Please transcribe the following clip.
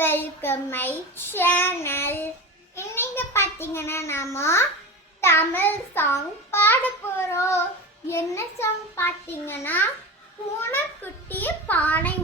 Welcome my channel. இன்னைக்கு பார்த்தீங்கன்னா நாம தமிழ் சாங் பாட போறோம். என்ன சாங் பார்த்தீங்கன்னா பூனைக்குட்டி பானை